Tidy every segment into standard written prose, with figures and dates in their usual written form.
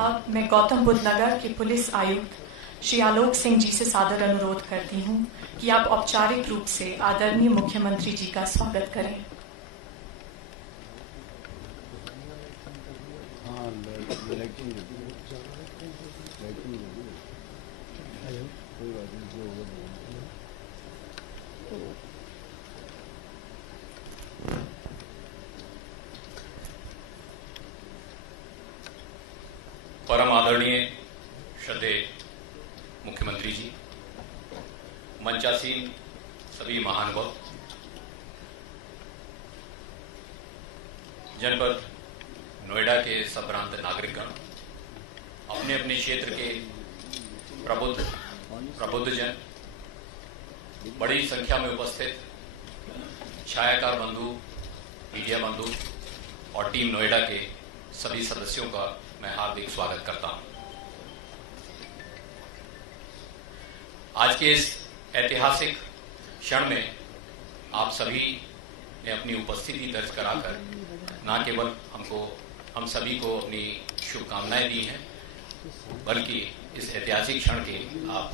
अब मैं गौतम बुद्ध नगर के पुलिस आयुक्त श्री आलोक सिंह जी से सादर अनुरोध करती हूँ कि आप औपचारिक रूप से आदरणीय मुख्यमंत्री जी का स्वागत करें। परम आदरणीय श्रद्धेय मुख्यमंत्री जी, मंचासीन सभी महानुभाव, जनपद नोएडा के संभ्रांत नागरिकगण, अपने अपने क्षेत्र के प्रबुद्ध जन, बड़ी संख्या में उपस्थित छायाकार बंधु, मीडिया बंधु और टीम नोएडा के सभी सदस्यों का मैं हार्दिक स्वागत करता हूं। आज के इस ऐतिहासिक क्षण में आप सभी ने अपनी उपस्थिति दर्ज कराकर न केवल हम सभी को अपनी शुभकामनाएं दी हैं, बल्कि इस ऐतिहासिक क्षण के आप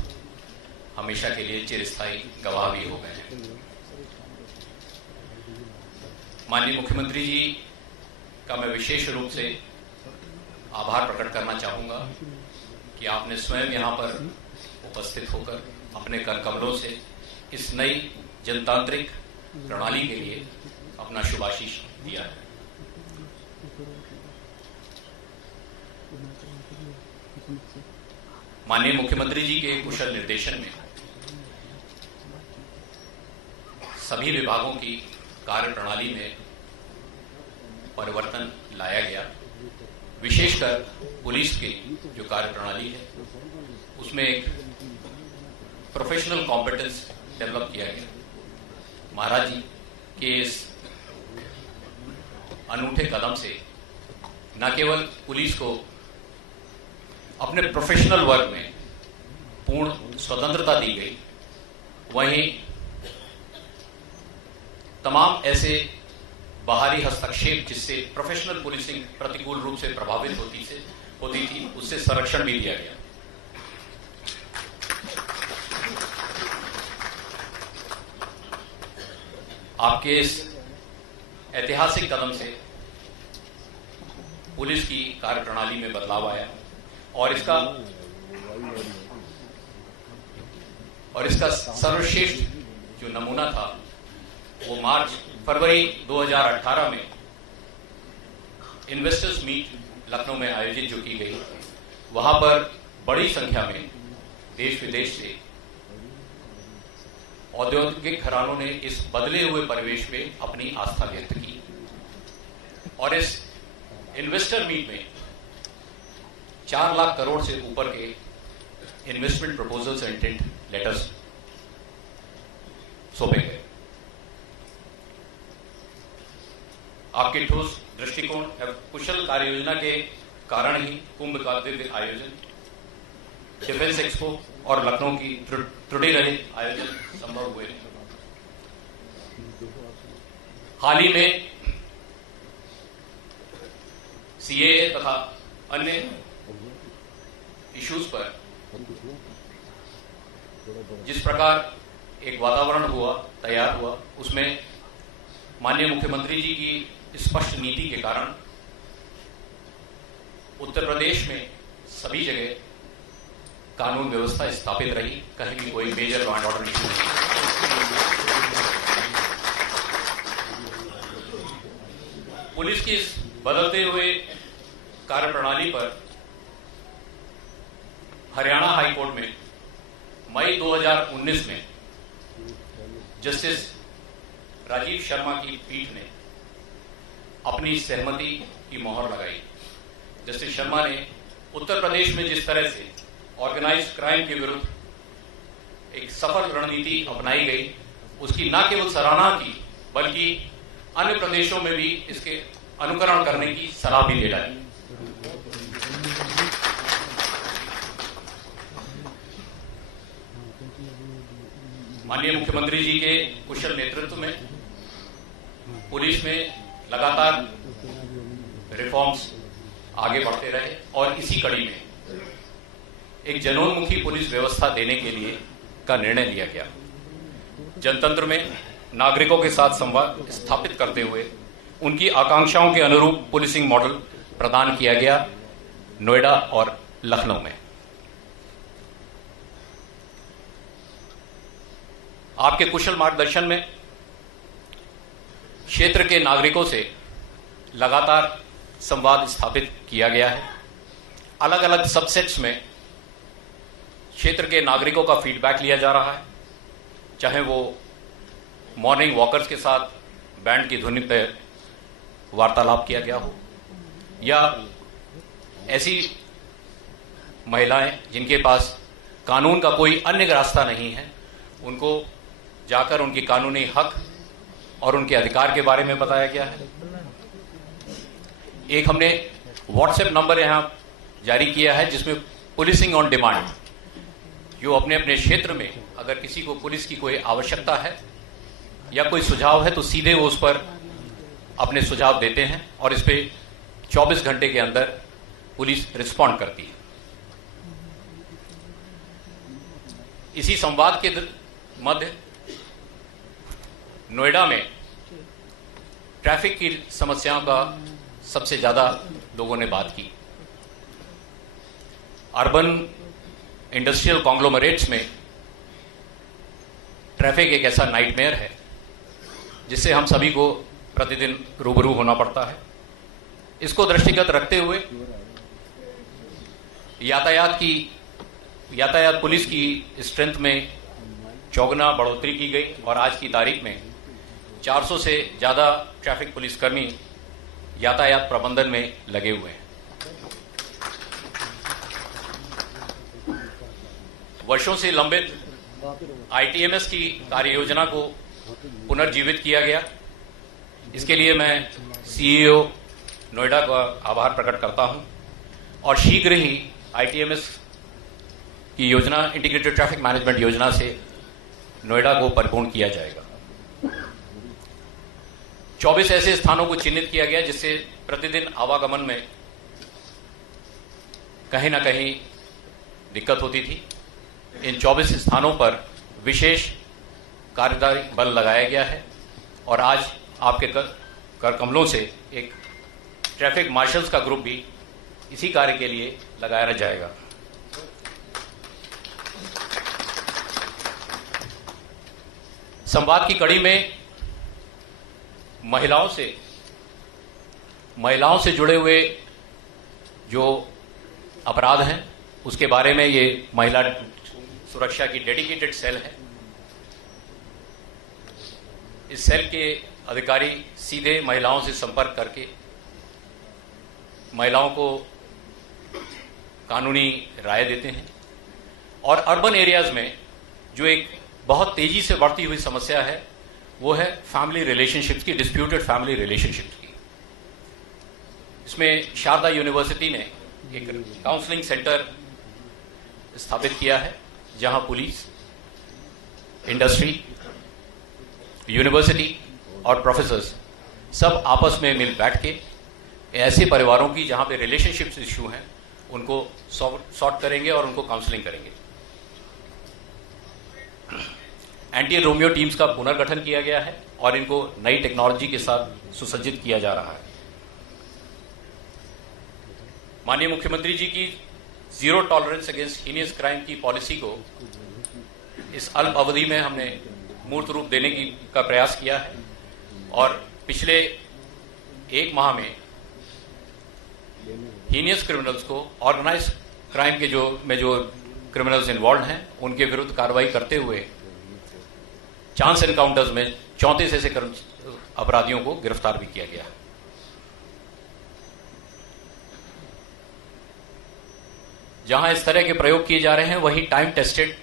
हमेशा के लिए चिरस्थायी गवाह भी हो गए हैं। माननीय मुख्यमंत्री जी का मैं विशेष रूप से आभार प्रकट करना चाहूंगा कि आपने स्वयं यहां पर उपस्थित होकर अपने कर कमलों से इस नई जनतांत्रिक प्रणाली के लिए अपना शुभाशीष दिया है। माननीय मुख्यमंत्री जी के कुशल निर्देशन में सभी विभागों की कार्य प्रणाली में परिवर्तन लाया गया। विशेषकर पुलिस की जो कार्य प्रणाली है उसमें एक प्रोफेशनल कॉम्पिटेंस डेवलप किया गया। महाराज जी के इस अनूठे कदम से न केवल पुलिस को अपने प्रोफेशनल वर्क में पूर्ण स्वतंत्रता दी गई, वहीं तमाम ऐसे बाहरी हस्तक्षेप जिससे प्रोफेशनल पुलिसिंग प्रतिकूल रूप से प्रभावित होती थी, उससे संरक्षण भी दिया गया। आपके इस ऐतिहासिक कदम से पुलिस की कार्यप्रणाली में बदलाव आया और इसका सर्वश्रेष्ठ जो नमूना था वो फरवरी 2018 में इन्वेस्टर्स मीट लखनऊ में आयोजित जो की गई, वहां पर बड़ी संख्या में देश विदेश से औद्योगिक घरानों ने इस बदले हुए परिवेश में अपनी आस्था व्यक्त की और इस इन्वेस्टर मीट में 4 लाख करोड़ से ऊपर के investment proposals and intent letters सौंपे गए। आपके ठोस दृष्टिकोण एवं कुशल कार्य योजना के कारण ही कुंभ का दिव्य आयोजन, डिफेंस एक्सपो और लखनऊ की त्रुटि रहित आयोजन संभव हुए। हाल ही में सीएए तथा अन्य इश्यूज पर जिस प्रकार एक वातावरण तैयार हुआ, उसमें माननीय मुख्यमंत्री जी की स्पष्ट नीति के कारण उत्तर प्रदेश में सभी जगह कानून व्यवस्था स्थापित रही, कहीं भी कोई major law and order issue नहीं। पुलिस की इस बदलते हुए कार्यप्रणाली पर हरियाणा हाईकोर्ट में मई 2019 में जस्टिस राजीव शर्मा की पीठ ने अपनी सहमति की मोहर लगाई। जस्टिस शर्मा ने उत्तर प्रदेश में जिस तरह से ऑर्गेनाइज्ड क्राइम के विरुद्ध एक सफल रणनीति अपनाई गई, उसकी न केवल सराहना की बल्कि अन्य प्रदेशों में भी इसके अनुकरण करने की सलाह भी दे डाली। माननीय मुख्यमंत्री जी के कुशल नेतृत्व में पुलिस में लगातार रिफॉर्म्स आगे बढ़ते रहे और इसी कड़ी में एक जनोन्मुखी पुलिस व्यवस्था देने के लिए का निर्णय लिया गया। जनतंत्र में नागरिकों के साथ संवाद स्थापित करते हुए उनकी आकांक्षाओं के अनुरूप पुलिसिंग मॉडल प्रदान किया गया नोएडा और लखनऊ में। आपके कुशल मार्गदर्शन में क्षेत्र के नागरिकों से लगातार संवाद स्थापित किया गया है। अलग अलग सबसेट्स में क्षेत्र के नागरिकों का फीडबैक लिया जा रहा है, चाहे वो मॉर्निंग वॉकर्स के साथ बैंड की धुन पर वार्तालाप किया गया हो या ऐसी महिलाएं जिनके पास कानून का कोई अन्य रास्ता नहीं है, उनको जाकर उनकी कानूनी हक और उनके अधिकार के बारे में बताया गया है। एक हमने व्हाट्सएप नंबर यहां जारी किया है जिसमें पुलिसिंग ऑन डिमांड, जो अपने अपने क्षेत्र में अगर किसी को पुलिस की कोई आवश्यकता है या कोई सुझाव है तो सीधे वो उस पर अपने सुझाव देते हैं और इस पे 24 घंटे के अंदर पुलिस रिस्पॉन्ड करती है। इसी संवाद के मध्य नोएडा में ट्रैफिक की समस्याओं का सबसे ज्यादा लोगों ने बात की। अर्बन इंडस्ट्रियल कॉन्ग्लोमरेट्स में ट्रैफिक एक ऐसा नाइटमेयर है जिससे हम सभी को प्रतिदिन रूबरू होना पड़ता है। इसको दृष्टिगत रखते हुए यातायात पुलिस की स्ट्रेंथ में चौगुना बढ़ोतरी की गई और आज की तारीख में 400 से ज्यादा ट्रैफिक पुलिसकर्मी यातायात प्रबंधन में लगे हुए हैं। वर्षों से लंबित आईटीएमएस की कार्य योजना को पुनर्जीवित किया गया। इसके लिए मैं सीईओ नोएडा का आभार प्रकट करता हूं और शीघ्र ही आईटीएमएस की योजना, इंटीग्रेटेड ट्रैफिक मैनेजमेंट योजना से नोएडा को परिपूर्ण किया जाएगा। 24 ऐसे स्थानों को चिन्हित किया गया जिससे प्रतिदिन आवागमन में कहीं ना कहीं दिक्कत होती थी। इन 24 स्थानों पर विशेष कार्यदारी बल लगाया गया है और आज आपके कर कमलों से एक ट्रैफिक मार्शल्स का ग्रुप भी इसी कार्य के लिए लगाया जाएगा। संवाद की कड़ी में महिलाओं से जुड़े हुए जो अपराध हैं उसके बारे में ये महिला सुरक्षा की डेडिकेटेड सेल है। इस सेल के अधिकारी सीधे महिलाओं से संपर्क करके महिलाओं को कानूनी राय देते हैं और अर्बन एरियाज में जो एक बहुत तेजी से बढ़ती हुई समस्या है वो है फैमिली रिलेशनशिप्स की, डिस्प्यूटेड फैमिली रिलेशनशिप्स की। इसमें शारदा यूनिवर्सिटी ने एक काउंसलिंग सेंटर स्थापित किया है जहां पुलिस, इंडस्ट्री, यूनिवर्सिटी और प्रोफेसर्स सब आपस में मिल बैठ के ऐसे परिवारों की जहां पे रिलेशनशिप्स इश्यू हैं उनको सॉर्ट करेंगे और उनको काउंसलिंग करेंगे। एंटी रोमियो टीम्स का पुनर्गठन किया गया है और इनको नई टेक्नोलॉजी के साथ सुसज्जित किया जा रहा है। माननीय मुख्यमंत्री जी की zero tolerance against heinous crime की पॉलिसी को इस अल्प अवधि में हमने मूर्त रूप देने का प्रयास किया है और पिछले 1 माह में हीनियस क्रिमिनल्स को, ऑर्गेनाइज क्राइम के जो क्रिमिनल्स इन्वॉल्व हैं उनके विरुद्ध कार्रवाई करते हुए चांस एनकाउंटर्स में 34 ऐसे अपराधियों को गिरफ्तार भी किया गया है। जहां इस तरह के प्रयोग किए जा रहे हैं वहीं टाइम टेस्टेड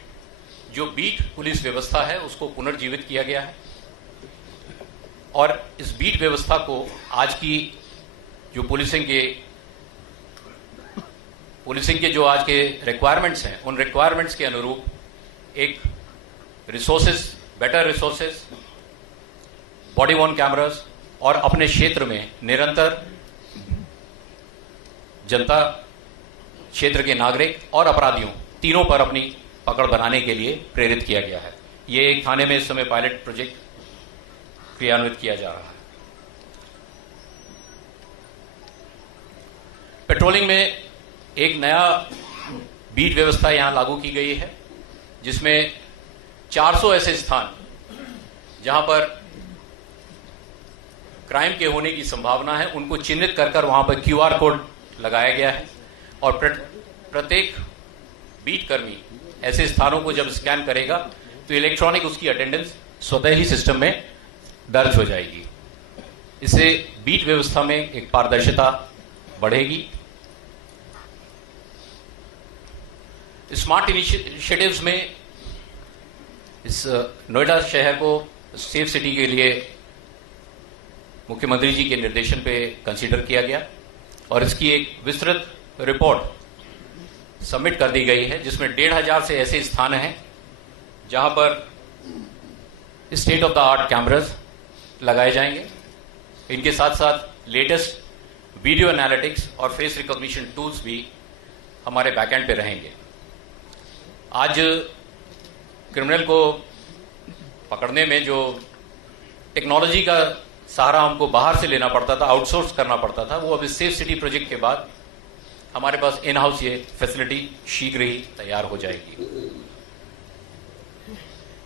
जो बीट पुलिस व्यवस्था है उसको पुनर्जीवित किया गया है और इस बीट व्यवस्था को आज की जो पुलिसिंग के जो आज के रिक्वायरमेंट्स हैं उन रिक्वायरमेंट्स के अनुरूप एक better resources, body worn cameras और अपने क्षेत्र में निरंतर जनता, क्षेत्र के नागरिक और अपराधियों तीनों पर अपनी पकड़ बनाने के लिए प्रेरित किया गया है। ये एक थाने में इस समय पायलट प्रोजेक्ट क्रियान्वित किया जा रहा है। पेट्रोलिंग में एक नया बीट व्यवस्था यहां लागू की गई है, जिसमें 400 ऐसे स्थान जहां पर क्राइम के होने की संभावना है उनको चिन्हित कर वहां पर QR कोड लगाया गया है और प्रत्येक बीट कर्मी ऐसे स्थानों को जब स्कैन करेगा तो इलेक्ट्रॉनिक उसकी अटेंडेंस स्वतः ही सिस्टम में दर्ज हो जाएगी। इससे बीट व्यवस्था में एक पारदर्शिता बढ़ेगी। स्मार्ट इनिशिएटिव्स में इस नोएडा शहर को सेफ सिटी के लिए मुख्यमंत्री जी के निर्देशन पे कंसीडर किया गया और इसकी एक विस्तृत रिपोर्ट सबमिट कर दी गई है, जिसमें 1500 से ऐसे स्थान हैं जहां पर state of the art cameras लगाए जाएंगे। इनके साथ साथ लेटेस्ट वीडियो एनालिटिक्स और फेस रिकॉग्निशन टूल्स भी हमारे बैकएंड पे रहेंगे। आज क्रिमिनल को पकड़ने में जो टेक्नोलॉजी का सहारा हमको बाहर से लेना पड़ता था, आउटसोर्स करना पड़ता था, वो अब इस सेफ सिटी प्रोजेक्ट के बाद हमारे पास इन हाउस ये फैसिलिटी शीघ्र ही तैयार हो जाएगी।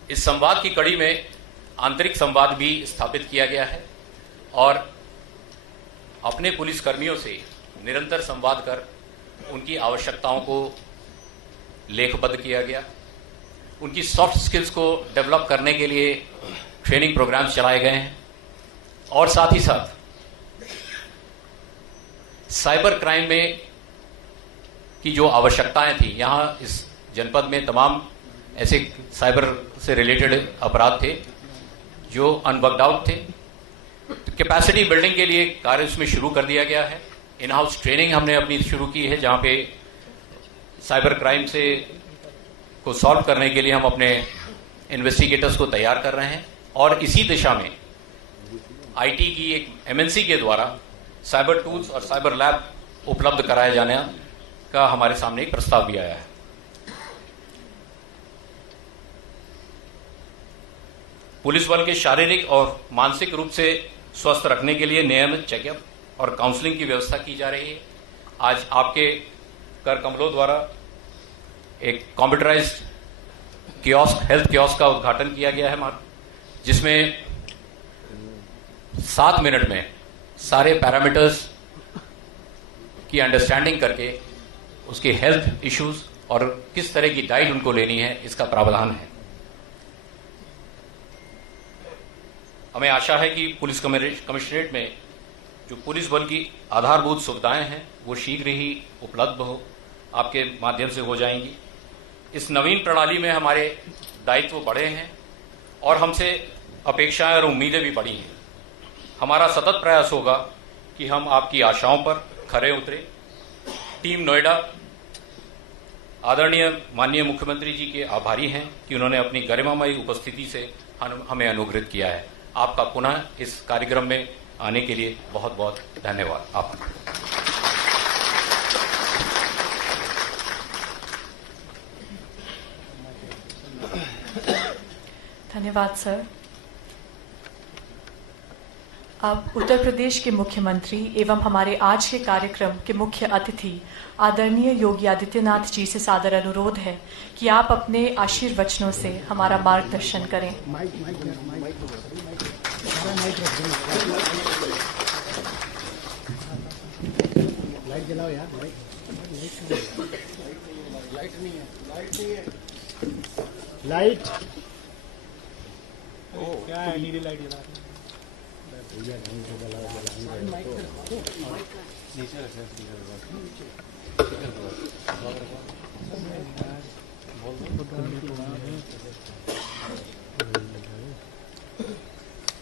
इस संवाद की कड़ी में आंतरिक संवाद भी स्थापित किया गया है और अपने पुलिस कर्मियों से निरंतर संवाद कर उनकी आवश्यकताओं को लेखबद्ध किया गया। उनकी सॉफ्ट स्किल्स को डेवलप करने के लिए ट्रेनिंग प्रोग्राम्स चलाए गए हैं और साथ ही साथ साइबर क्राइम में की जो आवश्यकताएं थी, यहां इस जनपद में तमाम ऐसे साइबर से रिलेटेड अपराध थे जो अनवर्कड आउट थे। कैपेसिटी बिल्डिंग के लिए कार्य उसमें शुरू कर दिया गया है। इन हाउस ट्रेनिंग हमने अपनी शुरू की है, जहां पे साइबर क्राइम से को सॉल्व करने के लिए हम अपने इन्वेस्टिगेटर्स को तैयार कर रहे हैं और इसी दिशा में आईटी की एक एमएनसी के द्वारा साइबर टूल्स और साइबर लैब उपलब्ध कराए जाने का हमारे सामने एक प्रस्ताव भी आया है। पुलिस बल के शारीरिक और मानसिक रूप से स्वस्थ रखने के लिए नियमित चेकअप और काउंसलिंग की व्यवस्था की जा रही है। आज आपके कर कमलों द्वारा एक कंप्यूटराइज्ड कियोस्क, हेल्थ कियोस्क का उद्घाटन किया गया है, जिसमें 7 मिनट में सारे पैरामीटर्स की अंडरस्टैंडिंग करके उसके हेल्थ इश्यूज और किस तरह की डाइट उनको लेनी है, इसका प्रावधान है। हमें आशा है कि पुलिस कमिश्नरेट में जो पुलिस बल की आधारभूत सुविधाएं हैं वो शीघ्र ही उपलब्ध हो आपके माध्यम से हो जाएंगी। इस नवीन प्रणाली में हमारे दायित्व बढ़े हैं और हमसे अपेक्षाएं और उम्मीदें भी बढ़ी हैं। हमारा सतत प्रयास होगा कि हम आपकी आशाओं पर खरे उतरे। टीम नोएडा आदरणीय माननीय मुख्यमंत्री जी के आभारी हैं कि उन्होंने अपनी गरिमामयी उपस्थिति से हमें अनुग्रहित किया है। आपका पुनः इस कार्यक्रम में आने के लिए बहुत बहुत धन्यवाद। आपका धन्यवाद सर। अब उत्तर प्रदेश के मुख्यमंत्री एवं हमारे आज के कार्यक्रम के मुख्य अतिथि आदरणीय योगी आदित्यनाथ जी से सादर अनुरोध है कि आप अपने आशीर्वचनों से हमारा मार्गदर्शन करें। लाइट जलाओ यार, लाइट नहीं है। लाइट क्या है? नीली लाइट जला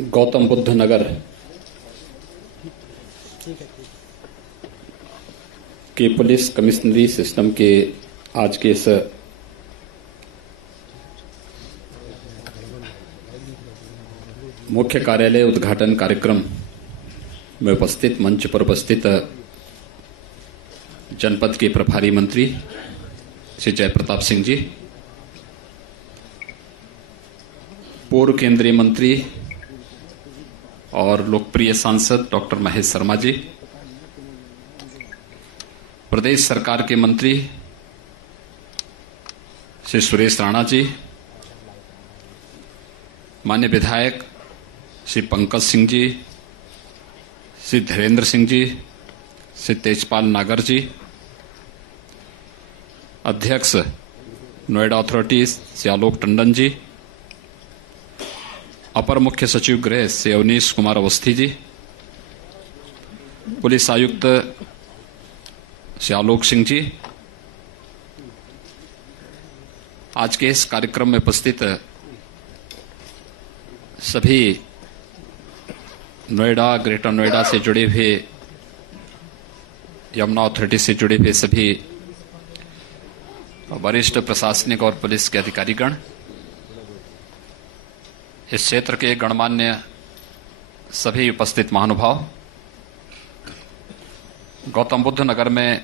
गौतम बुद्ध नगर के पुलिस कमिश्नरी सिस्टम के आज के इस मुख्य कार्यालय उद्घाटन कार्यक्रम में उपस्थित मंच पर उपस्थित जनपद के प्रभारी मंत्री श्री जयप्रताप सिंह जी, पूर्व केंद्रीय मंत्री और लोकप्रिय सांसद डॉक्टर महेश शर्मा जी, प्रदेश सरकार के मंत्री श्री सुरेश राणा जी, माननीय विधायक श्री पंकज सिंह जी, श्री धीरेन्द्र सिंह जी, श्री तेजपाल नागर जी, अध्यक्ष नोएडा अथॉरिटी श्री आलोक टंडन जी, अपर मुख्य सचिव गृह श्री अवनीश कुमार अवस्थी जी, पुलिस आयुक्त श्री आलोक सिंह जी, आज के इस कार्यक्रम में उपस्थित सभी नोएडा, ग्रेटर नोएडा से जुड़े हुए, यमुना अथॉरिटी से जुड़े हुए सभी वरिष्ठ प्रशासनिक और पुलिस के अधिकारीगण, इस क्षेत्र के गणमान्य सभी उपस्थित महानुभाव, गौतम बुद्ध नगर में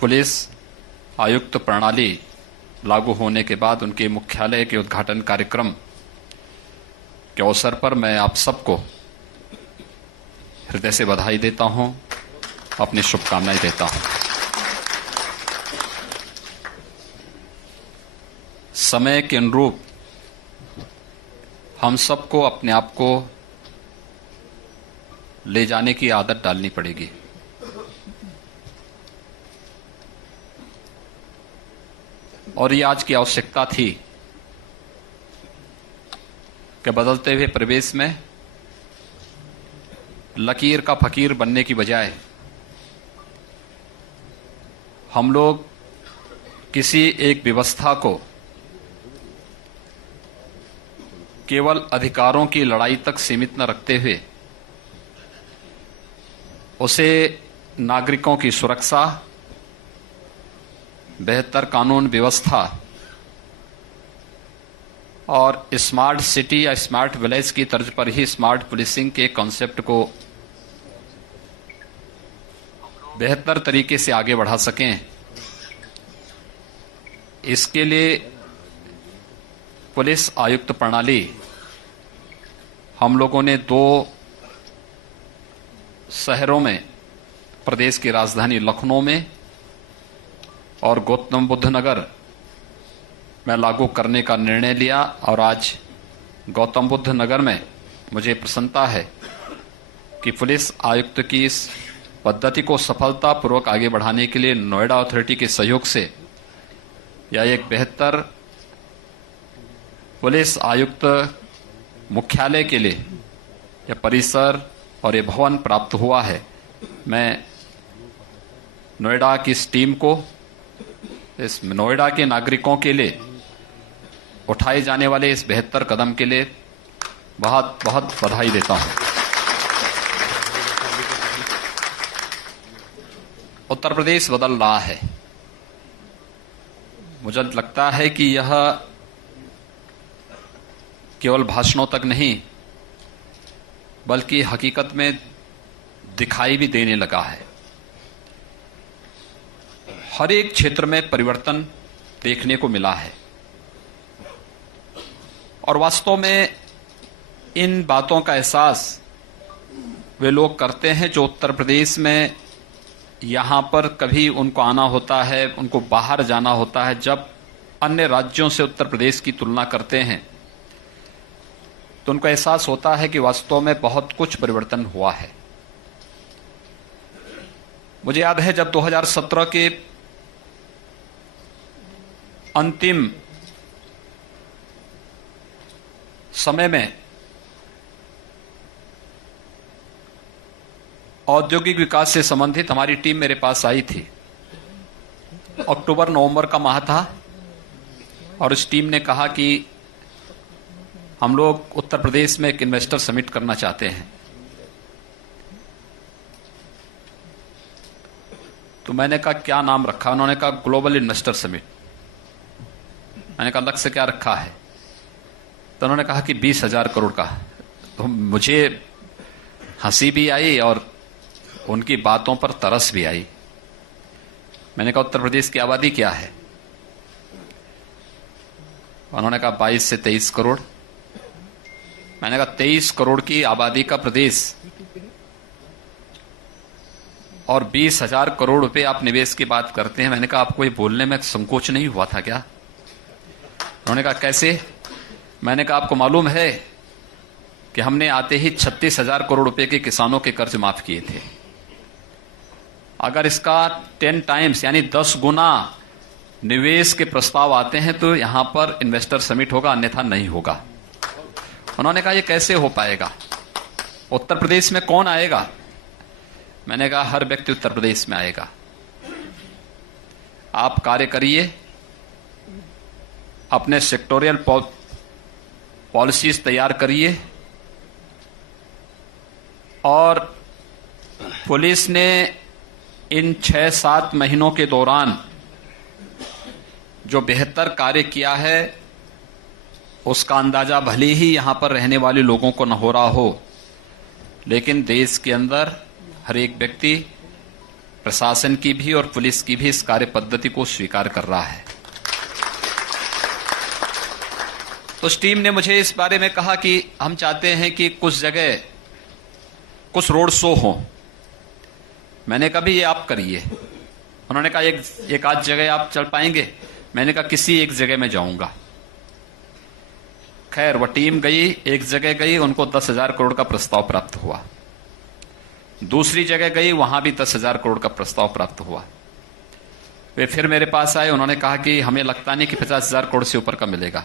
पुलिस आयुक्त प्रणाली लागू होने के बाद उनके मुख्यालय के उद्घाटन कार्यक्रम के अवसर पर मैं आप सबको हृदय से बधाई देता हूं, अपनी शुभकामनाएं देता हूं। समय के अनुरूप हम सबको अपने आप को ले जाने की आदत डालनी पड़ेगी। और ये आज की आवश्यकता थी कि बदलते हुए परिवेश में लकीर का फकीर बनने की बजाय हम लोग किसी एक व्यवस्था को केवल अधिकारों की लड़ाई तक सीमित न रखते हुए उसे नागरिकों की सुरक्षा, बेहतर कानून व्यवस्था और स्मार्ट सिटी या स्मार्ट विलेज की तर्ज पर ही स्मार्ट पुलिसिंग के कॉन्सेप्ट को बेहतर तरीके से आगे बढ़ा सकें। इसके लिए पुलिस आयुक्त प्रणाली हम लोगों ने 2 शहरों में, प्रदेश की राजधानी लखनऊ में और गौतम बुद्ध नगर में लागू करने का निर्णय लिया। और आज गौतम बुद्ध नगर में मुझे प्रसन्नता है कि पुलिस आयुक्त की इस पद्धति को सफलतापूर्वक आगे बढ़ाने के लिए नोएडा अथॉरिटी के सहयोग से यह एक बेहतर पुलिस आयुक्त मुख्यालय के लिए यह परिसर और ये भवन प्राप्त हुआ है। मैं नोएडा की इस टीम को, इस नोएडा के नागरिकों के लिए उठाए जाने वाले इस बेहतर कदम के लिए बहुत बहुत बधाई देता हूं। उत्तर प्रदेश बदल रहा है। मुझे लगता है कि यह केवल भाषणों तक नहीं बल्कि हकीकत में दिखाई भी देने लगा है। हर एक क्षेत्र में परिवर्तन देखने को मिला है और वास्तव में इन बातों का एहसास वे लोग करते हैं जो उत्तर प्रदेश में यहां पर कभी उनको आना होता है, उनको बाहर जाना होता है। जब अन्य राज्यों से उत्तर प्रदेश की तुलना करते हैं तो उनको एहसास होता है कि वास्तव में बहुत कुछ परिवर्तन हुआ है। मुझे याद है जब 2017 के अंतिम समय में औद्योगिक विकास से संबंधित हमारी टीम मेरे पास आई थी। अक्टूबर-नवंबर का माह था और उस टीम ने कहा कि हम लोग उत्तर प्रदेश में एक इन्वेस्टर समिट करना चाहते हैं। तो मैंने कहा क्या नाम रखा? उन्होंने कहा ग्लोबल इन्वेस्टर समिट। मैंने कहा लक्ष्य क्या रखा है? तो उन्होंने कहा कि 20,000 करोड़ का। तो मुझे हंसी भी आई और उनकी बातों पर तरस भी आई। मैंने कहा उत्तर प्रदेश की आबादी क्या है? उन्होंने कहा 22 से 23 करोड़। मैंने कहा 23 करोड़ की आबादी का प्रदेश और 20,000 करोड़ रुपए आप निवेश की बात करते हैं। मैंने कहा आपको ये बोलने में संकोच नहीं हुआ था क्या? उन्होंने कहा कैसे? मैंने कहा आपको मालूम है कि हमने आते ही 36,000 करोड़ रुपए के किसानों के कर्ज माफ किए थे। अगर इसका 10 टाइम्स यानी 10 गुना निवेश के प्रस्ताव आते हैं तो यहां पर इन्वेस्टर समिट होगा, अन्यथा नहीं होगा। उन्होंने कहा ये कैसे हो पाएगा? उत्तर प्रदेश में कौन आएगा? मैंने कहा हर व्यक्ति उत्तर प्रदेश में आएगा। आप कार्य करिए, अपने सेक्टोरियल पॉलिसीज तैयार करिए, और पुलिस ने इन 6-7 महीनों के दौरान जो बेहतर कार्य किया है उसका अंदाजा भले ही यहां पर रहने वाले लोगों को न हो रहा हो, लेकिन देश के अंदर हर एक व्यक्ति प्रशासन की भी और पुलिस की भी इस कार्य पद्धति को स्वीकार कर रहा है। तो उस टीम ने मुझे इस बारे में कहा कि हम चाहते हैं कि कुछ जगह कुछ रोड शो हो। मैंने कहा भी ये आप करिए। उन्होंने कहा एक आध जगह आप चल पाएंगे? मैंने कहा किसी एक जगह में जाऊंगा। खैर वह टीम गई, एक जगह गई, उनको 10,000 करोड़ का प्रस्ताव प्राप्त हुआ। दूसरी जगह गई, वहां भी 10,000 करोड़ का प्रस्ताव प्राप्त हुआ। वे फिर मेरे पास आए, उन्होंने कहा कि हमें लगता नहीं कि 50,000 करोड़ से ऊपर का मिलेगा।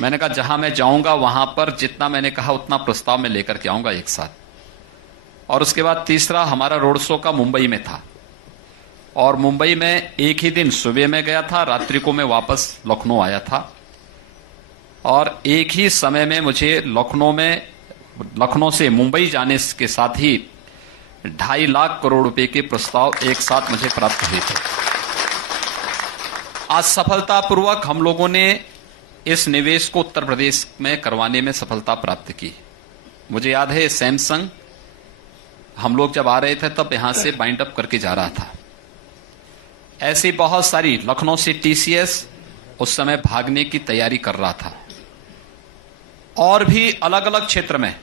मैंने कहा जहां मैं जाऊंगा वहां पर जितना मैंने कहा उतना प्रस्ताव मैं लेकर के आऊंगा एक साथ। और उसके बाद तीसरा हमारा रोड शो का मुंबई में था, और मुंबई में एक ही दिन सुबह में गया था, रात्रि को मैं वापस लखनऊ आया था। और एक ही समय में मुझे लखनऊ से मुंबई जाने के साथ ही 2.5 लाख करोड़ रुपए के प्रस्ताव एक साथ मुझे प्राप्त हुए थे। आज सफलतापूर्वक हम लोगों ने इस निवेश को उत्तर प्रदेश में करवाने में सफलता प्राप्त की। मुझे याद है सैमसंग हम लोग जब आ रहे थे तब यहां से बाइंड अप करके जा रहा था। ऐसी बहुत सारी, लखनऊ से TCS उस समय भागने की तैयारी कर रहा था। और भी अलग अलग क्षेत्र में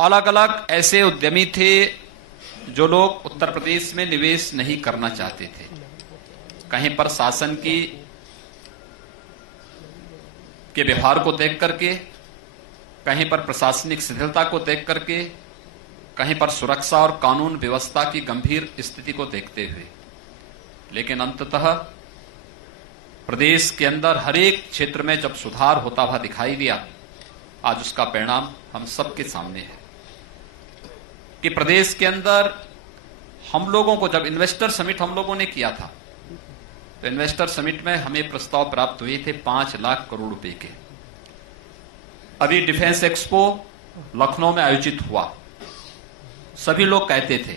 अलग अलग ऐसे उद्यमी थे जो लोग उत्तर प्रदेश में निवेश नहीं करना चाहते थे। कहीं पर शासन के व्यवहार को देख करके, कहीं पर प्रशासनिक शिथिलता को देख करके, कहीं पर सुरक्षा और कानून व्यवस्था की गंभीर स्थिति को देखते हुए। लेकिन अंततः प्रदेश के अंदर हर एक क्षेत्र में जब सुधार होता हुआ दिखाई दिया, आज उसका परिणाम हम सबके सामने है कि प्रदेश के अंदर हम लोगों को, जब इन्वेस्टर समिट हम लोगों ने किया था तो इन्वेस्टर समिट में हमें प्रस्ताव प्राप्त हुए थे 5 लाख करोड़ रुपए के। अभी डिफेंस एक्सपो लखनऊ में आयोजित हुआ। सभी लोग कहते थे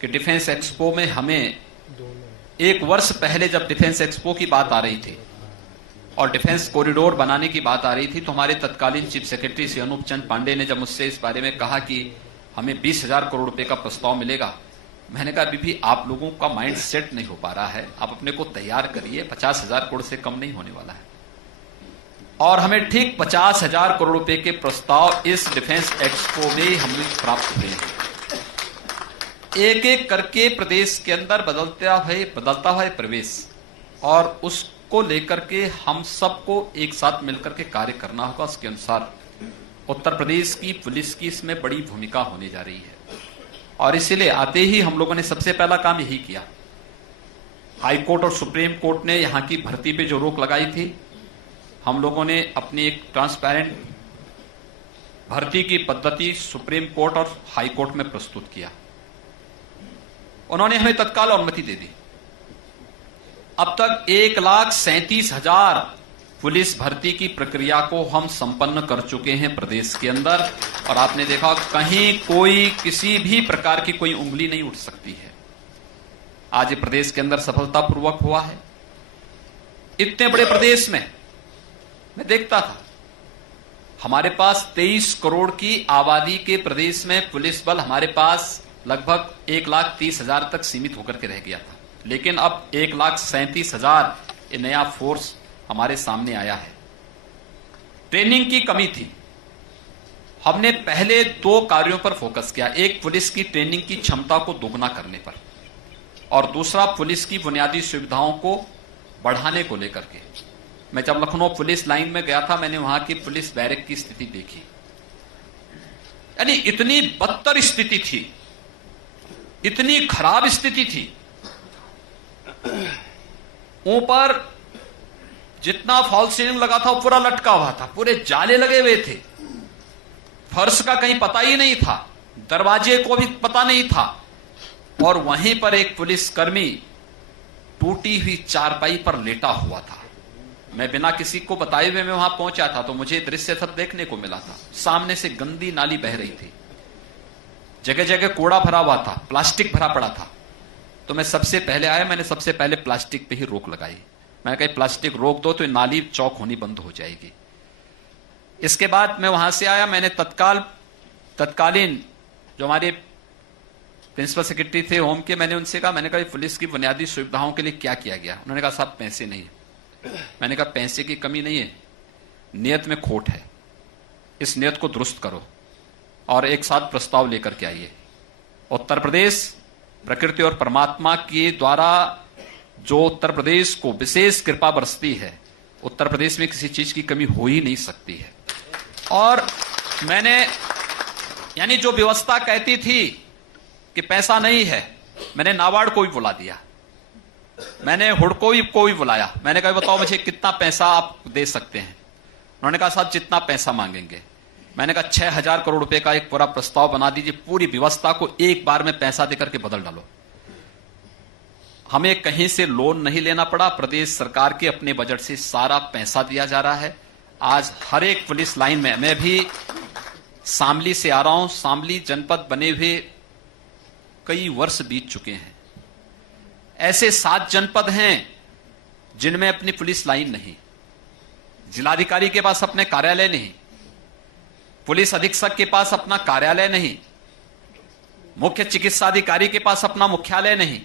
कि डिफेंस एक्सपो में हमें, एक वर्ष पहले जब डिफेंस एक्सपो की बात आ रही थी और डिफेंस कॉरिडोर बनाने की बात आ रही थी, तो हमारे तत्कालीन चीफ सेक्रेटरी श्री अनूप चंद पांडे ने जब मुझसे इस बारे में कहा कि हमें 20,000 करोड़ रुपए का प्रस्ताव मिलेगा, मैंने कहा अभी भी आप लोगों का माइंड सेट नहीं हो पा रहा है, आप अपने को तैयार करिए, 50,000 करोड़ से कम नहीं होने वाला है। और हमें ठीक 50,000 करोड़ रुपए के प्रस्ताव इस डिफेंस एक्सपो में हमें प्राप्त हुए। एक एक करके प्रदेश के अंदर बदलता हुआ प्रवेश, और उसको लेकर के हम सबको एक साथ मिलकर के कार्य करना होगा। उसके अनुसार उत्तर प्रदेश की पुलिस की इसमें बड़ी भूमिका होने जा रही है। और इसीलिए आते ही हम लोगों ने सबसे पहला काम यही किया। हाई कोर्ट और सुप्रीम कोर्ट ने यहां की भर्ती पे जो रोक लगाई थी, हम लोगों ने अपनी एक ट्रांसपेरेंट भर्ती की पद्धति सुप्रीम कोर्ट और हाई कोर्ट में प्रस्तुत किया। उन्होंने हमें तत्काल अनुमति दे दी। अब तक 1,37,000 पुलिस भर्ती की प्रक्रिया को हम संपन्न कर चुके हैं प्रदेश के अंदर। और आपने देखा कहीं कोई किसी भी प्रकार की कोई उंगली नहीं उठ सकती है। आज ये प्रदेश के अंदर सफलतापूर्वक हुआ है। इतने बड़े प्रदेश में मैं देखता था, हमारे पास 23 करोड़ की आबादी के प्रदेश में पुलिस बल हमारे पास लगभग 1,30,000 तक सीमित होकर के रह गया था। लेकिन अब 1,37,000 ये नया फोर्स हमारे सामने आया है। ट्रेनिंग की कमी थी। हमने पहले 2 कार्यों पर फोकस किया, एक पुलिस की ट्रेनिंग की क्षमता को दोगुना करने पर और दूसरा पुलिस की बुनियादी सुविधाओं को बढ़ाने को लेकर के। मैं जब लखनऊ पुलिस लाइन में गया था, मैंने वहां की पुलिस बैरक की स्थिति देखी, यानी इतनी बदतर स्थिति थी, इतनी खराब स्थिति थी। ऊपर जितना फॉल सीलिंग लगा था वो पूरा लटका हुआ था, पूरे जाले लगे हुए थे, फर्श का कहीं पता ही नहीं था, दरवाजे को भी पता नहीं था, और वहीं पर एक पुलिसकर्मी टूटी हुई चारपाई पर लेटा हुआ था। मैं बिना किसी को बताए हुए मैं वहां पहुंचा था तो मुझे दृश्य सब देखने को मिला था। सामने से गंदी नाली बह रही थी, जगह जगह कूड़ा भरा हुआ था, प्लास्टिक भरा पड़ा था। तो मैं सबसे पहले आया, मैंने सबसे पहले प्लास्टिक पे ही रोक लगाई। मैंने कहा प्लास्टिक रोक दो तो नाली चौक होनी बंद हो जाएगी। इसके बाद मैं वहां से आया, मैंने तत्कालीन जो हमारे प्रिंसिपल सेक्रेटरी थे होम के, मैंने उनसे कहा, मैंने कहा पुलिस की बुनियादी सुविधाओं के लिए क्या किया गया। उन्होंने कहा साहब पैसे नहीं है। मैंने कहा पैसे की कमी नहीं है, नियत में खोट है, इस नियत को दुरुस्त करो और एक साथ प्रस्ताव लेकर के आइए। उत्तर प्रदेश प्रकृति और परमात्मा के द्वारा जो उत्तर प्रदेश को विशेष कृपा बरसती है, उत्तर प्रदेश में किसी चीज की कमी हो ही नहीं सकती है। और मैंने यानी जो व्यवस्था कहती थी कि पैसा नहीं है, मैंने नाबार्ड को भी बुला दिया, मैंने हुडको को भी बुलाया। मैंने कहा बताओ मुझे कितना पैसा आप दे सकते हैं। उन्होंने कहा साहब जितना पैसा मांगेंगे। मैंने कहा 6,000 करोड़ रुपए का एक पूरा प्रस्ताव बना दीजिए, पूरी व्यवस्था को एक बार में पैसा देकर के बदल डालो। हमें कहीं से लोन नहीं लेना पड़ा, प्रदेश सरकार के अपने बजट से सारा पैसा दिया जा रहा है। आज हर एक पुलिस लाइन में, मैं भी शामली से आ रहा हूं, शामली जनपद बने हुए कई वर्ष बीत चुके हैं। ऐसे 7 जनपद हैं जिनमें अपनी पुलिस लाइन नहीं, जिलाधिकारी के पास अपने कार्यालय नहीं, पुलिस अधीक्षक के पास अपना कार्यालय नहीं, मुख्य चिकित्साधिकारी के पास अपना मुख्यालय नहीं,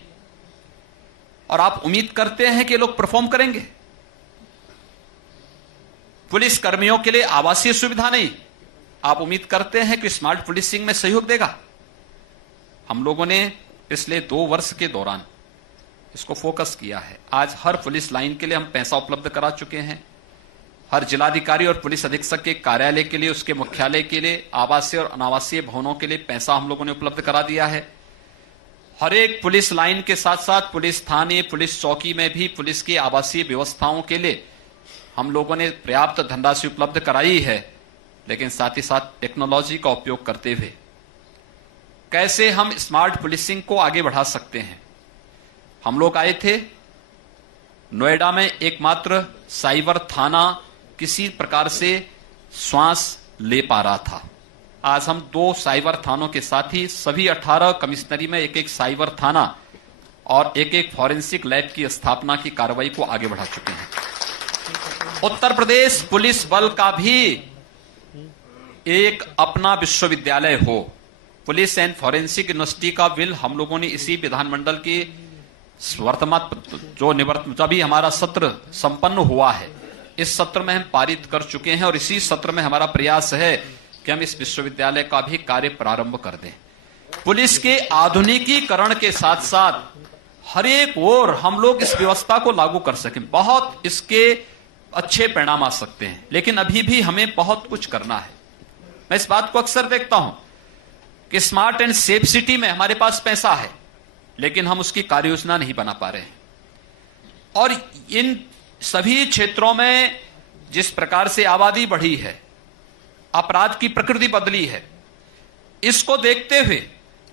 और आप उम्मीद करते हैं कि लोग परफॉर्म करेंगे। पुलिस कर्मियों के लिए आवासीय सुविधा नहीं, आप उम्मीद करते हैं कि स्मार्ट पुलिसिंग में सहयोग देगा। हम लोगों ने पिछले 2 वर्ष के दौरान इसको फोकस किया है। आज हर पुलिस लाइन के लिए हम पैसा उपलब्ध करा चुके हैं। हर जिलाधिकारी और पुलिस अधीक्षक के कार्यालय के लिए, उसके मुख्यालय के लिए, आवासीय और अनावासीय भवनों के लिए पैसा हम लोगों ने उपलब्ध करा दिया है। हर एक पुलिस लाइन के साथ साथ पुलिस थाने, पुलिस चौकी में भी पुलिस की आवासीय व्यवस्थाओं के लिए हम लोगों ने पर्याप्त धनराशि उपलब्ध कराई है। लेकिन साथ ही साथ टेक्नोलॉजी का उपयोग करते हुए कैसे हम स्मार्ट पुलिसिंग को आगे बढ़ा सकते हैं। हम लोग आए थे, नोएडा में एकमात्र साइबर थाना किसी प्रकार से श्वास ले पा रहा था। आज हम 2 साइबर थानों के साथ ही सभी 18 कमिश्नरी में एक साइबर थाना और एक फॉरेंसिक लैब की स्थापना की कार्रवाई को आगे बढ़ा चुके हैं। उत्तर प्रदेश पुलिस बल का भी एक अपना विश्वविद्यालय हो, पुलिस एंड फॉरेंसिक यूनिवर्सिटी का बिल हम लोगों ने इसी विधानमंडल के वर्तमान जो अभी हमारा सत्र संपन्न हुआ है, इस सत्र में हम पारित कर चुके हैं और इसी सत्र में हमारा प्रयास है कि हम इस विश्वविद्यालय का भी कार्य प्रारंभ कर दें। पुलिस के आधुनिकीकरण के साथ साथ हर एक ओर हम लोग इस व्यवस्था को लागू कर सकें, बहुत इसके अच्छे परिणाम आ सकते हैं। लेकिन अभी भी हमें बहुत कुछ करना है। मैं इस बात को अक्सर देखता हूं कि स्मार्ट एंड सेफ सिटी में हमारे पास पैसा है, लेकिन हम उसकी कार्य योजना नहीं बना पा रहे हैं। और इन सभी क्षेत्रों में जिस प्रकार से आबादी बढ़ी है, अपराध की प्रकृति बदली है, इसको देखते हुए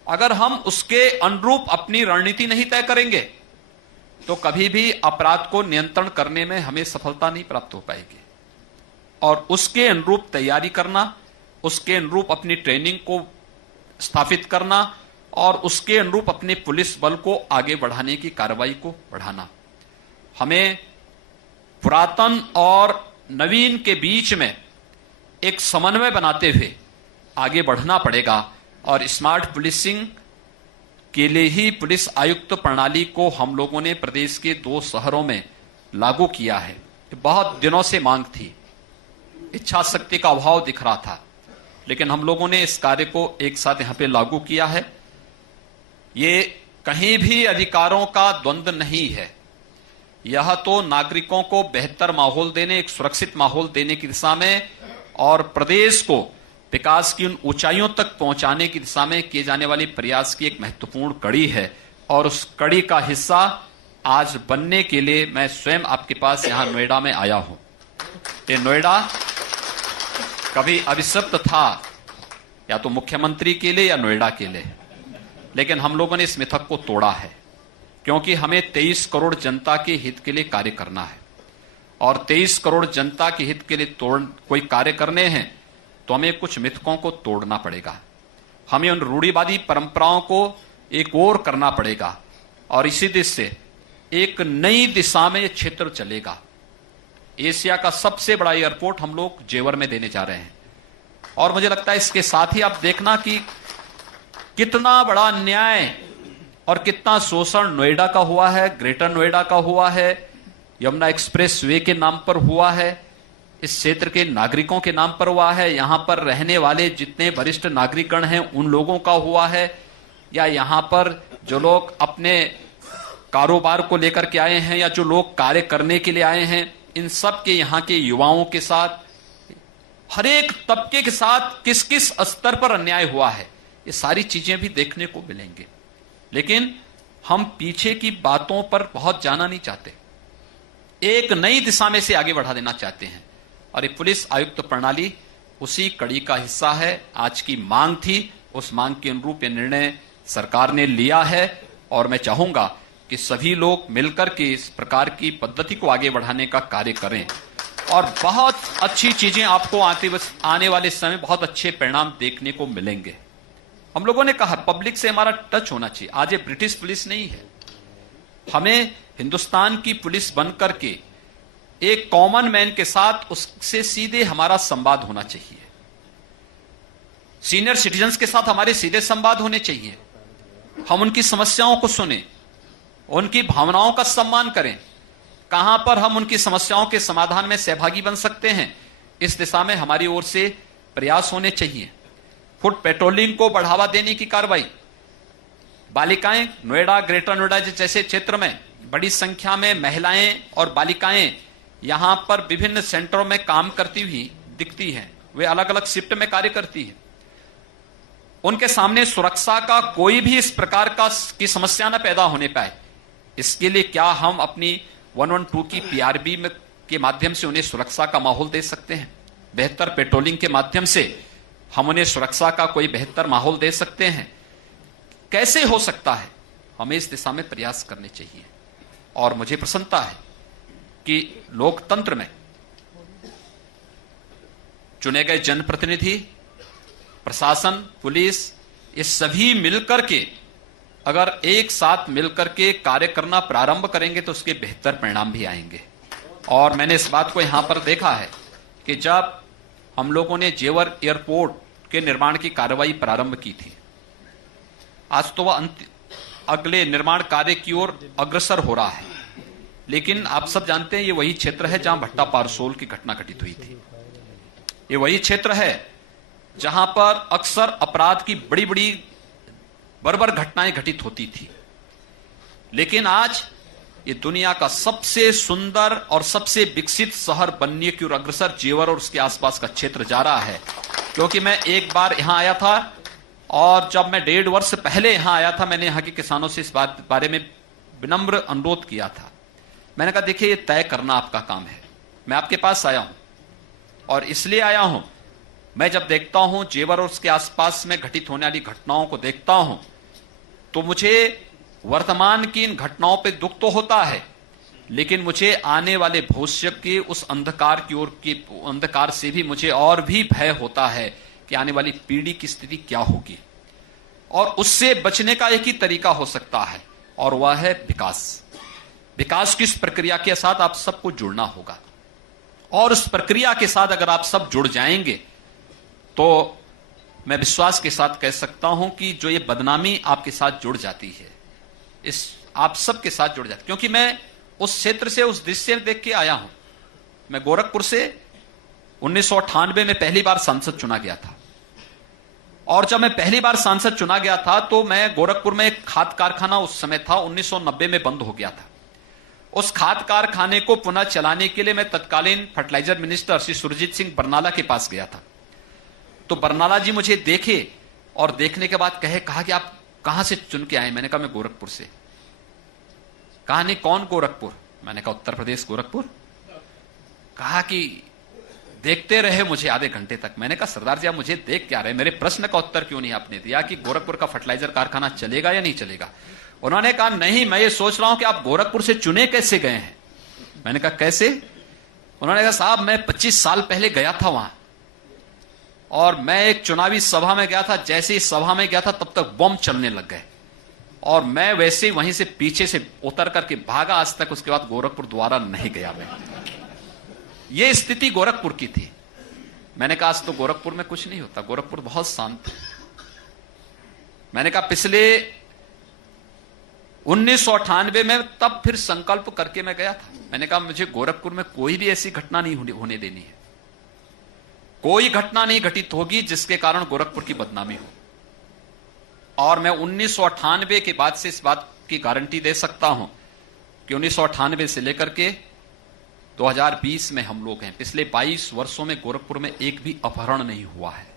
अगर हम उसके अनुरूप अपनी रणनीति नहीं तय करेंगे तो कभी भी अपराध को नियंत्रण करने में हमें सफलता नहीं प्राप्त हो पाएगी। और उसके अनुरूप तैयारी करना, उसके अनुरूप अपनी ट्रेनिंग को स्थापित करना और उसके अनुरूप अपने पुलिस बल को आगे बढ़ाने की कार्रवाई को बढ़ाना, हमें पुरातन और नवीन के बीच में एक समन्वय बनाते हुए आगे बढ़ना पड़ेगा। और स्मार्ट पुलिसिंग के लिए ही पुलिस आयुक्त प्रणाली को हम लोगों ने प्रदेश के 2 शहरों में लागू किया है। बहुत दिनों से मांग थी, इच्छा शक्ति का अभाव दिख रहा था, लेकिन हम लोगों ने इस कार्य को एक साथ यहां पे लागू किया है। ये कहीं भी अधिकारों का द्वंद्व नहीं है, यह तो नागरिकों को बेहतर माहौल देने, एक सुरक्षित माहौल देने की दिशा में और प्रदेश को विकास की उन ऊंचाइयों तक पहुंचाने की दिशा में किए जाने वाली प्रयास की एक महत्वपूर्ण कड़ी है। और उस कड़ी का हिस्सा आज बनने के लिए मैं स्वयं आपके पास यहां नोएडा में आया हूं। ये नोएडा कभी अभिशप्त था, या तो मुख्यमंत्री के लिए या नोएडा के लिए, लेकिन हम लोगों ने इस मिथक को तोड़ा है, क्योंकि हमें 23 करोड़ जनता के हित के लिए कार्य करना है। और 23 करोड़ जनता के हित के लिए कोई कार्य करने हैं तो हमें कुछ मिथकों को तोड़ना पड़ेगा, हमें उन रूढ़िवादी परंपराओं को एक और करना पड़ेगा, और इसी दिशा से एक नई दिशा में यह क्षेत्र चलेगा। एशिया का सबसे बड़ा एयरपोर्ट हम लोग जेवर में देने जा रहे हैं, और मुझे लगता है इसके साथ ही आप देखना कि कितना बड़ा अन्याय और कितना शोषण नोएडा का हुआ है, ग्रेटर नोएडा का हुआ है, यमुना एक्सप्रेस वे के नाम पर हुआ है, इस क्षेत्र के नागरिकों के नाम पर हुआ है, यहां पर रहने वाले जितने वरिष्ठ नागरिकगण हैं उन लोगों का हुआ है, या यहां पर जो लोग अपने कारोबार को लेकर के आए हैं या जो लोग कार्य करने के लिए आए हैं, इन सब के यहां के युवाओं के साथ, हर एक तबके के साथ किस किस स्तर पर अन्याय हुआ है, ये सारी चीजें भी देखने को मिलेंगे। लेकिन हम पीछे की बातों पर बहुत जाना नहीं चाहते, एक नई दिशा में से आगे बढ़ा देना चाहते हैं, और ये पुलिस आयुक्त प्रणाली उसी कड़ी का हिस्सा है। आज की मांग थी, उस मांग के अनुरूप ये निर्णय सरकार ने लिया है, और मैं चाहूंगा कि सभी लोग मिलकर के इस प्रकार की पद्धति को आगे बढ़ाने का कार्य करें, और बहुत अच्छी चीजें आपको आने वाले समय बहुत अच्छे परिणाम देखने को मिलेंगे। हम लोगों ने कहा पब्लिक से हमारा टच होना चाहिए। आज ये ब्रिटिश पुलिस नहीं है, हमें हिंदुस्तान की पुलिस बनकर के एक कॉमन मैन के साथ उससे सीधे हमारा संवाद होना चाहिए। सीनियर सिटीजन्स के साथ हमारे सीधे संवाद होने चाहिए, हम उनकी समस्याओं को सुने, उनकी भावनाओं का सम्मान करें, कहां पर हम उनकी समस्याओं के समाधान में सहभागी बन सकते हैं, इस दिशा में हमारी ओर से प्रयास होने चाहिए। फुट पेट्रोलिंग को बढ़ावा देने की कार्रवाई, बालिकाएं नोएडा, ग्रेटर नोएडा जैसे क्षेत्र में बड़ी संख्या में महिलाएं और बालिकाएं यहां पर विभिन्न सेंटरों में काम करती हुई दिखती हैं, वे अलग अलग शिफ्ट में कार्य करती हैं। उनके सामने सुरक्षा का कोई भी इस प्रकार की समस्या न पैदा होने पाए, इसके लिए क्या हम अपनी 112 की पीआरबी के माध्यम से उन्हें सुरक्षा का माहौल दे सकते हैं, बेहतर पेट्रोलिंग के माध्यम से हम उन्हें सुरक्षा का कोई बेहतर माहौल दे सकते हैं। कैसे हो सकता है, हमें इस दिशा में प्रयास करने चाहिए। और मुझे प्रसन्नता है कि लोकतंत्र में चुने गए जनप्रतिनिधि, प्रशासन, पुलिस, ये सभी मिलकर के अगर एक साथ मिलकर के कार्य करना प्रारंभ करेंगे तो उसके बेहतर परिणाम भी आएंगे। और मैंने इस बात को यहां पर देखा है कि जब हम लोगों ने जेवर एयरपोर्ट के निर्माण की कार्रवाई प्रारंभ की थी, आज तो वह अगले निर्माण कार्य की ओर अग्रसर हो रहा है, लेकिन आप सब जानते हैं ये वही क्षेत्र है जहां भट्टा पारसोल की घटना घटित हुई थी। ये वही क्षेत्र है जहां पर अक्सर अपराध की बड़ी बड़ी बर्बर घटनाएं घटित होती थी। लेकिन आज ये दुनिया का सबसे सुंदर और सबसे विकसित शहर बनने की ओर अग्रसर जेवर और उसके आसपास का क्षेत्र जा रहा है। क्योंकि मैं एक बार यहां आया था, और जब मैं 1.5 वर्ष पहले यहां आया था, मैंने यहां के किसानों से इस बारे में विनम्र अनुरोध किया था। मैंने कहा देखिए ये तय करना आपका काम है, मैं आपके पास आया हूं, और इसलिए आया हूं, मैं जब देखता हूं जेवर और उसके आसपास में घटित होने वाली घटनाओं को देखता हूं तो मुझे वर्तमान की इन घटनाओं पे दुख तो होता है, लेकिन मुझे आने वाले भविष्य के उस अंधकार की ओर की अंधकार से भी मुझे और भी भय होता है कि आने वाली पीढ़ी की स्थिति क्या होगी। और उससे बचने का एक ही तरीका हो सकता है, और वह है विकास। विकास की इस प्रक्रिया के साथ आप सबको जुड़ना होगा, और उस प्रक्रिया के साथ अगर आप सब जुड़ जाएंगे तो मैं विश्वास के साथ कह सकता हूं कि जो ये बदनामी आपके साथ जुड़ जाती है, इस आप सबके साथ जुड़ जाती है, क्योंकि मैं उस क्षेत्र से उस दृश्य देख के आया हूं। मैं गोरखपुर से 1998 में पहली बार सांसद चुना गया था, और जब मैं पहली बार सांसद चुना गया था तो मैं गोरखपुर में एक खाद कारखाना उस समय था, 1990 में बंद हो गया था। उस खाद कारखाने को पुनः चलाने के लिए मैं तत्कालीन फर्टिलाइजर मिनिस्टर श्री सुरजीत सिंह बरनाला के पास गया था। तो बरनाला जी मुझे देखे और देखने के बाद कहा कि आप कहां से चुन के आए? मैंने कहा मैं गोरखपुर से। कहा नहीं, कौन गोरखपुर? मैंने कहा उत्तर प्रदेश गोरखपुर। कहा कि देखते रहे मुझे आधे घंटे तक। मैंने कहा सरदार जी आप मुझे देख क्या रहे, मेरे प्रश्न का उत्तर क्यों नहीं आपने दिया कि गोरखपुर का फर्टिलाइजर कारखाना चलेगा या नहीं चलेगा? उन्होंने कहा नहीं, मैं ये सोच रहा हूं कि आप गोरखपुर से चुने कैसे गए हैं। मैंने कहा कैसे? उन्होंने कहा साहब मैं 25 साल पहले गया था वहां, और मैं एक चुनावी सभा में गया था। जैसे ही सभा में गया था तब तक बम चलने लग गए, और मैं वैसे ही वहीं से पीछे से उतर करके भागा। आज तक उसके बाद गोरखपुर दोबारा नहीं गया मैं। यह स्थिति गोरखपुर की थी। मैंने कहा आज तो गोरखपुर में कुछ नहीं होता, गोरखपुर बहुत शांत है। मैंने कहा पिछले 1998 में तब फिर संकल्प करके मैं गया था। मैंने कहा मुझे गोरखपुर में कोई भी ऐसी घटना नहीं होने देनी है, कोई घटना नहीं घटित होगी जिसके कारण गोरखपुर की बदनामी हो। और मैं 1998 के बाद से इस बात की गारंटी दे सकता हूं कि 1998 से लेकर के 2020 में हम लोग हैं, पिछले 22 वर्षों में गोरखपुर में एक भी अपहरण नहीं हुआ है।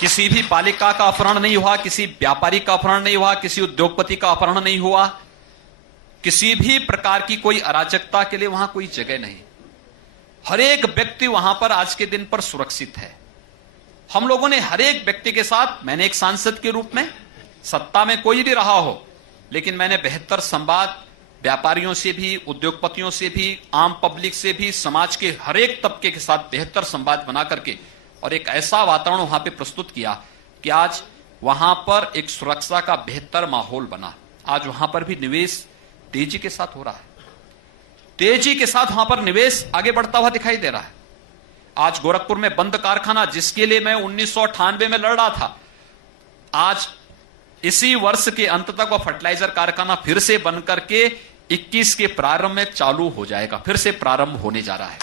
किसी भी बालिका का अपहरण नहीं हुआ, किसी व्यापारी का अपहरण नहीं हुआ, किसी उद्योगपति का अपहरण नहीं हुआ, किसी भी प्रकार की कोई अराजकता के लिए वहां कोई जगह नहीं। हर एक व्यक्ति वहां पर आज के दिन पर सुरक्षित है। हम लोगों ने हर एक व्यक्ति के साथ, मैंने एक सांसद के रूप में, सत्ता में कोई भी रहा हो, लेकिन मैंने बेहतर संवाद व्यापारियों से भी, उद्योगपतियों से भी, आम पब्लिक से भी, समाज के हर एक तबके के साथ बेहतर संवाद बना करके और एक ऐसा वातावरण वहां पे प्रस्तुत किया कि आज वहां पर एक सुरक्षा का बेहतर माहौल बना। आज वहां पर भी निवेश तेजी के साथ हो रहा है, तेजी के साथ वहां पर निवेश आगे बढ़ता हुआ दिखाई दे रहा है। आज गोरखपुर में बंद कारखाना, जिसके लिए मैं 1998 में लड़ रहा था, आज इसी वर्ष के अंत तक वह फर्टिलाइजर कारखाना फिर से बन करके 21 के प्रारंभ में चालू हो जाएगा, फिर से प्रारंभ होने जा रहा है।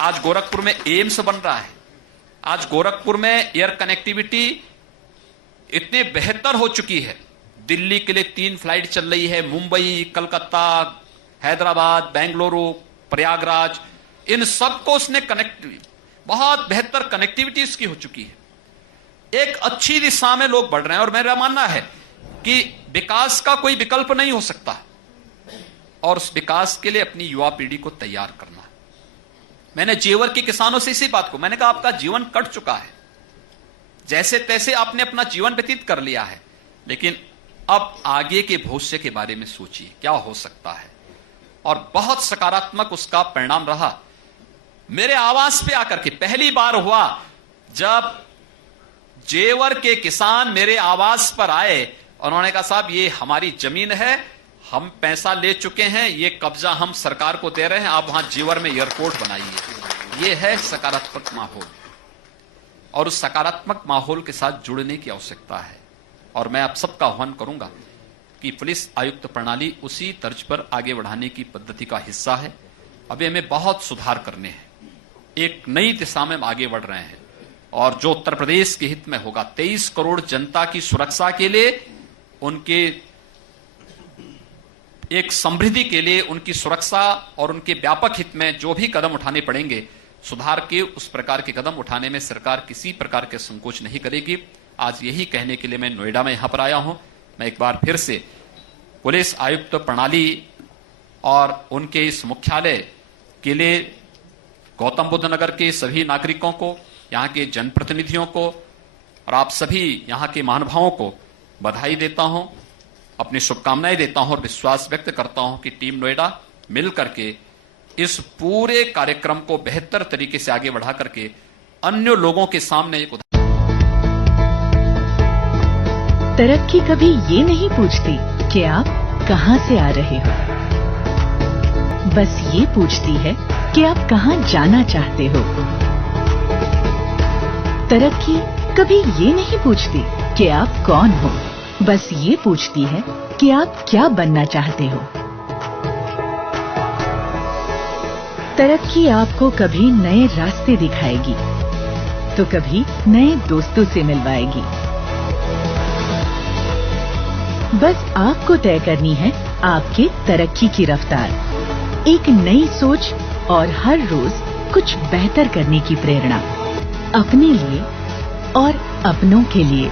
आज गोरखपुर में एम्स बन रहा है। आज गोरखपुर में एयर कनेक्टिविटी इतने बेहतर हो चुकी है, दिल्ली के लिए 3 फ्लाइट चल रही है, मुंबई, कलकत्ता, हैदराबाद, बेंगलुरु, प्रयागराज, इन सबको उसने बहुत बेहतर कनेक्टिविटी इसकी हो चुकी है। एक अच्छी दिशा में लोग बढ़ रहे हैं, और मेरा मानना है कि विकास का कोई विकल्प नहीं हो सकता, और उस विकास के लिए अपनी युवा पीढ़ी को तैयार करना। मैंने जेवर के किसानों से इसी बात को, मैंने कहा आपका जीवन कट चुका है, जैसे तैसे आपने अपना जीवन व्यतीत कर लिया है, लेकिन अब आगे के भविष्य के बारे में सोचिए क्या हो सकता है। और बहुत सकारात्मक उसका परिणाम रहा। मेरे आवास पे आकर के पहली बार हुआ जब जेवर के किसान मेरे आवास पर आए, उन्होंने कहा साहब ये हमारी जमीन है, हम पैसा ले चुके हैं, ये कब्जा हम सरकार को दे रहे हैं, आप वहां जेवर में एयरपोर्ट बनाइए। ये है सकारात्मक माहौल, और उस सकारात्मक माहौल के साथ जुड़ने की आवश्यकता है। और मैं आप सबका आह्वान करूंगा कि पुलिस आयुक्त प्रणाली उसी तर्ज पर आगे बढ़ाने की पद्धति का हिस्सा है। अभी हमें बहुत सुधार करने हैं, एक नई दिशा में आगे बढ़ रहे हैं, और जो उत्तर प्रदेश के हित में होगा, 23 करोड़ जनता की सुरक्षा के लिए, उनके एक समृद्धि के लिए, उनकी सुरक्षा और उनके व्यापक हित में जो भी कदम उठाने पड़ेंगे, सुधार के उस प्रकार के कदम उठाने में सरकार किसी प्रकार के संकोच नहीं करेगी। आज यही कहने के लिए मैं नोएडा में यहां पर आया हूं। मैं एक बार फिर से पुलिस आयुक्त प्रणाली और उनके इस मुख्यालय के लिए गौतम बुद्ध नगर के सभी नागरिकों को, यहाँ के जनप्रतिनिधियों को और आप सभी यहाँ के महानुभावों को बधाई देता हूं, अपनी शुभकामनाएं देता हूं और विश्वास व्यक्त करता हूं कि टीम नोएडा मिल करके इस पूरे कार्यक्रम को बेहतर तरीके से आगे बढ़ा करके अन्य लोगों के सामने एक तरक्की कभी ये नहीं पूछती कि आप कहां से आ रहे हो, बस ये पूछती है कि आप कहां जाना चाहते हो। तरक्की कभी ये नहीं पूछती कि आप कौन हो, बस ये पूछती है कि आप क्या बनना चाहते हो। तरक्की आपको कभी नए रास्ते दिखाएगी तो कभी नए दोस्तों से मिलवाएगी। बस आपको तय करनी है आपके तरक्की की रफ्तार, एक नई सोच और हर रोज कुछ बेहतर करने की प्रेरणा, अपने लिए और अपनों के लिए।